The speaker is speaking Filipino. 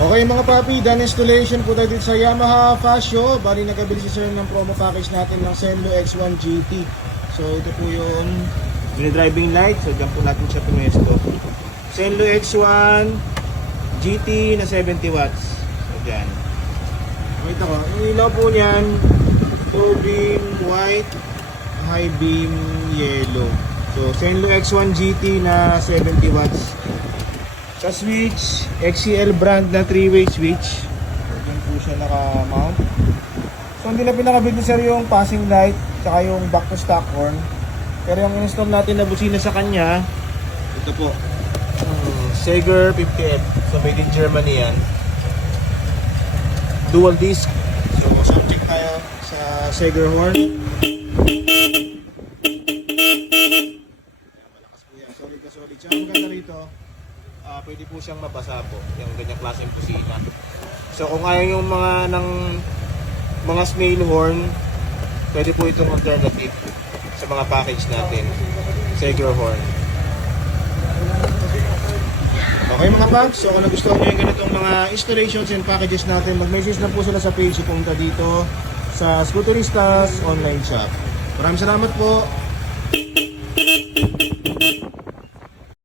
Okay mga papi, done installation po tayo dito sa Yamaha Fascio. Bali nagkabili si sir ng promo package natin ng Senlo X1 GT. So ito po yung driving light. So dyan po natin siya pumesto. Senlo X1 GT na 70 watts. So dyan. Makita ko, yung ilaw po niyan, low beam white, high beam yellow. So Senlo X1 GT na 70 watts. Sa switch, XCL brand na 3-way switch. Diyan po siya naka-mount. So hindi na pinakabit ni sir yung passing light tsaka yung back to stock horn. Pero yung install natin na busina sa kanya, ito po, Sager 50F. So made in Germany yan. Dual disc. So sound check tayo sa Sager horn. Malakas po yan. Solid ka solid. Tsaka maganda rito, pwede po siyang mabasa po yung ganyang klaseng busina. So kung ayaw yung mga snail horn, pwede po itong alternative sa mga package natin, Sager horn. Okay mga paps, so kung nagustuhan nyo yung ganitong mga installations and packages natin, mag-message na po sila sa page, pumunta dito sa Scooteristas online shop. Maraming salamat po.